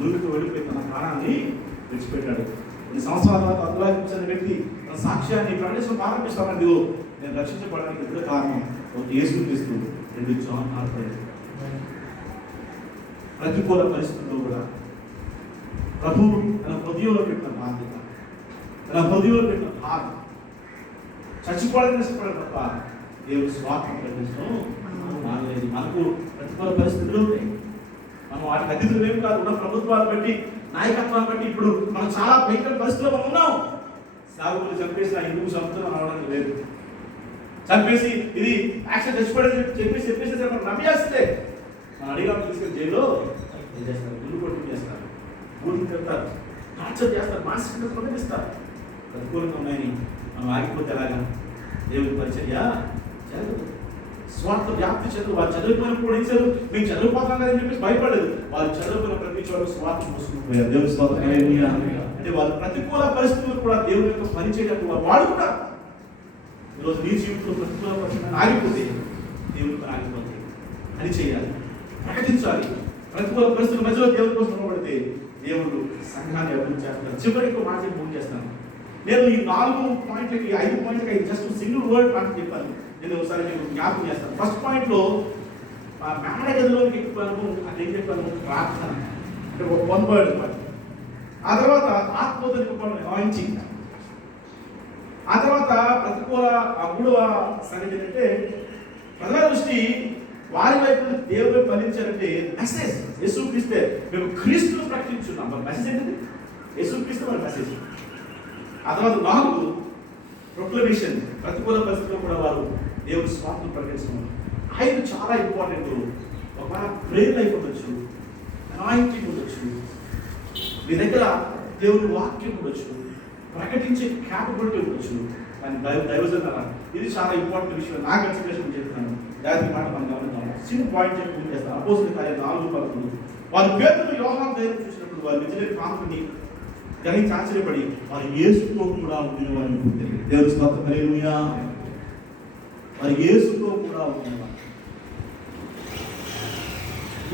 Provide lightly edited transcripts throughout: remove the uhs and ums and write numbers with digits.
ముందుకు వెళ్ళిపోయి తన ప్రాణాన్ని విడిచిపెట్టాడు. కొన్ని సంవత్సరాల తర్వాత అందులో కూర్చొని వ్యక్తి తన సాక్ష్యాన్ని ప్రకటించడం ప్రారంభిస్తామని నేను రక్షించబడడానికి ఎప్పుడు కారణం ఒకటి యేసుక్రీస్తు, రెండు జాన్ ఆర్పడి. ప్రతికూల పరిస్థితుల్లో కూడా ప్రభువు తన హృదయంలో పెట్టిన బాధ్యత, తన హృదయంలో పెట్టిన బాధ చచ్చిపోవడానికి ఇష్టపడే తప్ప దేవుడు స్వార్థం ప్రకటించడం మానలేదు. మనకు ప్రతికూల పరిస్థితులు ఉంటాయి. మనం వాటికి అతిథులు ఏమి కాదు. ఉన్న ప్రభుత్వాలు బట్టి, నాయకత్వాన్ని బట్టి ఇప్పుడు మనం చాలా భయంకర పరిస్థితుల్లో మనం ఉన్నాం. సాగులు చంపేసి ఆ ఇందుకు సంవత్సరం రావడానికి లేదు. చంపేసి ఇది యాక్షన్ చచ్చిపోయేది చెప్పేసి మనం నమ్మేస్తే మనం అడిగా తీసుకెళ్ళి జైల్లో ఏం చేస్తారు, గుళ్ళు కొట్టి చేస్తారు, ఊరికి తిడతారు, టార్చర్ చేస్తారు, మానసికంగా ప్రకటిస్తారు. ప్రతికూలంగా ఉన్నాయని మనం ఆగిపోతే ఎలాగా? దేవుడి పరిచర్య జరగదు. స్వార్థ వ్యాప్తి చదువు. వాళ్ళు చదువుకున్నప్పుడు ఏం చదువు, మేము చదువుకోతాం కదని చెప్పేసి భయపడలేదు. వాళ్ళు చదువుకున్న ప్రతి చోట స్వార్థం మోసుకుపోయారు. దేవుడి స్వార్థం అంటే వాళ్ళు ప్రతికూల పరిస్థితులు కూడా దేవుడి యొక్క పని చేయడానికి వాళ్ళు వాడుకుంటారు. ఈరోజు నీ జీవితంలో ప్రతికూల పరిస్థితులు ఆగిపోతే దేవుడి పని ఆగిపోతే పని చేయాలి, ప్రకటించాలి. ప్రతికూల పరిస్థితుల మధ్యలో దేవుడి కోసం నిలబడితే దేవుడు సంఘాన్ని అభివృద్ధి చేస్తారు. చివరికి మాట పూర్తి చేస్తాను. నేను ఈ 4 పాయింట్లకి 5 పాయింట్లకి జస్ట్ సింగిల్ వర్డ్ పాయింట్ చెప్పాను. నేను ఒకసారి మీకు జ్ఞాపకం చేస్తాను. ఫస్ట్ పాయింట్లో మేడ గదిలోకి చెప్పాను, అది ఏం చెప్పాను? ప్రార్థన. అంటే ఒక 1 వర్డ్ పాయింట్. ఆ తర్వాత ఆత్మతో నింపబడిన వాయించింగ్. ఆ తర్వాత ప్రతికూల మూడవ సంగతి ఏంటంటే ప్రజల దృష్టి వారి వైపు దేవుడు ఫలించాలంటే మెసేజ్. యేసుక్రీస్తే మేము క్రీస్తును ప్రకటించున్నాం. మన మెసేజ్ ఏంటంటే యేసుక్రీస్తు మన మెసేజ్. ఆ తర్వాత 4 ప్రొక్లమేషన్. ప్రతికూల పరిస్థితుల్లో కూడా వారు దేవుడి స్వార్థను ప్రకటిస్తున్నారు. 5 చాలా ఇంపార్టెంట్. ఒక ప్రేయర్ లైఫ్ ఉండొచ్చు, అనాయింటింగ్ ఉండొచ్చు, మీ దగ్గర దేవుని వాక్యం ఉండొచ్చు, ప్రకటించే క్యాపబిలిటీ ఉండొచ్చు. కానీ దైవజన ఇది చాలా ఇంపార్టెంట్ విషయం. నా కన్సిడరేషన్ చెప్తున్నాను. జాగ్రత్త మాట మనం గమనిద్దాం. సింపుల్ పాయింట్ చెప్పి పూర్తి చేస్తాను. అపోస్తలుల కార్యాలు 4:11. వారు పేతురు, యోహాను ధైర్యం చూసినప్పుడు వారు నిజమైన కానుకని గ్రహించి ఆశ్చర్యపడి వారు యేసుతో కూడా ఉండేవారిని పొందారు. దేవుని స్తోత్రం హల్లెలూయా. వారు యేసుతో కూడా ఉండేవారు.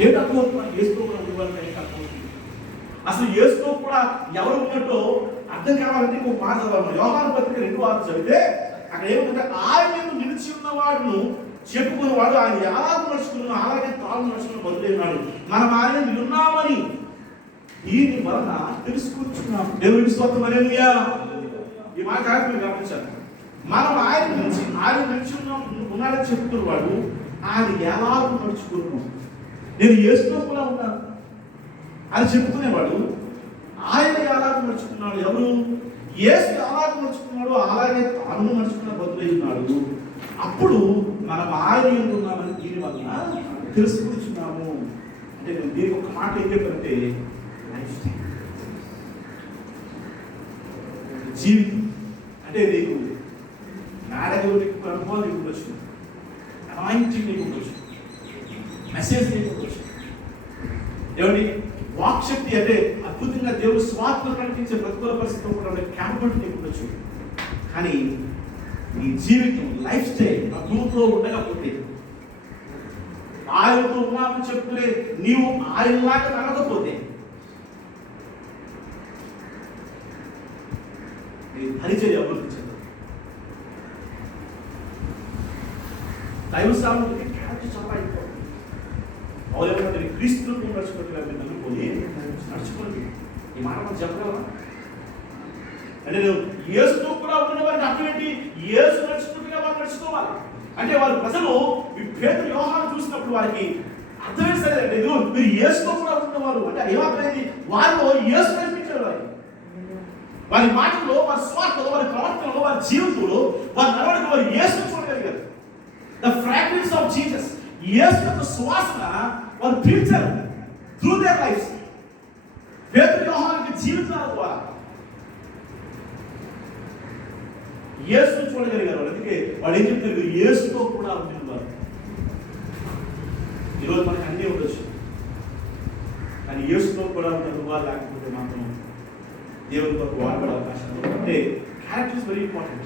ఏంటి అర్థమవుతుంది? యేసుతో కూడా ఉండేవారు ఏంటి అర్థమవుతుంది? అసలు యేసుతో కూడా ఎవరు ఉన్నట్టో అర్థం కావాలంటే ఒక మాట చదవాలి. యోహాను పత్రిక 2:6 చదివితే అక్కడ ఏముందంటే ఆయన మీద నిలిచి ఉన్నవాడును చెప్పుకున్నవాడు ఆయన ఎలా నడుచుకున్నా అలాగే తాను నడుచుకున్న బదులైనాడు. మనం ఆయన ఉన్నామని దీని వలన తెలుసుకుంటున్నాం. దేవుడికి స్తోత్రం హల్లెలూయా. ఈ మాట మీరు గమనించాలి. మనం ఆయన నిలిచి ఉన్నాడని చెప్తున్నవాడు ఆయన ఎలా నడుచుకున్నాం. నేను యేసుతో కూడా ఉన్నాను అని చెప్పుకునేవాడు ఆయన ఎలా నడుచుకున్నాడు. ఎవరు? యేసు ఎలా నడుచుకున్నాడు అలాగే తాను నడుచుకున్న బదులై ఉన్నాడు. అప్పుడు మనం ఆయన ఉన్నామని దీని వలన తెలుసుకుంటున్నాము. అంటే నేను దీనికి ఒక మాట ఏం చెప్పానంటే జీవితం అంటే నీకు నాడగలు నీకు అనుభవాలు నీకు ఉండొచ్చు, అనాయింటింగ్ నీకు ఉండొచ్చు, మెసేజ్ నీకు ఉండొచ్చు. ఏమండి వాక్శక్తి అంటే అద్భుతంగా దేవుడు స్వార్థను ప్రకటించే ప్రతికూల పరిస్థితుల్లో కూడా క్యాపబిలిటీ నీకు ఉండొచ్చు. కానీ నీ జీవితం లైఫ్ స్టైల్ ప్రభువుతో ఉండకపోతే, ఆయనతో ఉన్నామని చెప్తులే నీవు ఆయనలాగా నడవకపోతే నీ పరిచర్య అభివృద్ధి చెందదు. దైవ సామర్థ్యానికి క్యారెక్టర్ చాలా ఇంపార్టెంట్. అవునంటే క్రీస్తుకు నడుచుకుంటున్నారు నమ్ముకొని నడుచుకోండి. ఈ మాట మనం చెప్పగలమా? అంటే నువ్వు యేసుతో కూడా ఉన్న వారికి అర్థం ఏంటి? యేసు నడుచుకుంటున్నా వారు నడుచుకోవాలి. అంటే వారు ప్రజలు పేతురు యోహాను చూసినప్పుడు వారికి అర్థమే సరేదండి. మీరు యేసుతో కూడా ఉన్నవారు అంటే ఏమర్థమైంది? వారిలో యేసు కనిపించారు. వారి మాటల్లో, వారి స్వార్థలో, వారి ప్రవర్తనలో, వారి జీవితంలో, వారి నడవడికి వారు యేసును చూడగలిగారు. ద ఫ్రాగ్రెన్స్ ఆఫ్ జీసస్, యేసు యొక్క సువాసన వారు పీల్చారు త్రూ దేర్ లైఫ్స్. పేతురు యోహాను జీవితాల ద్వారా యేసును చూడగలిగారు. అందుకే వాళ్ళు ఏం చెప్తారు? యేసుతో కూడా ఉంటున్నారు. ఈరోజు మనకి అన్నీ ఉండొచ్చు, కానీ యేసుతో కూడా ఉంటున్నారు లేకపోతే మాత్రం దేవుని కొరకు వాడబడే అవకాశం. అంటే క్యారెక్టర్ ఇస్ వెరీ ఇంపార్టెంట్.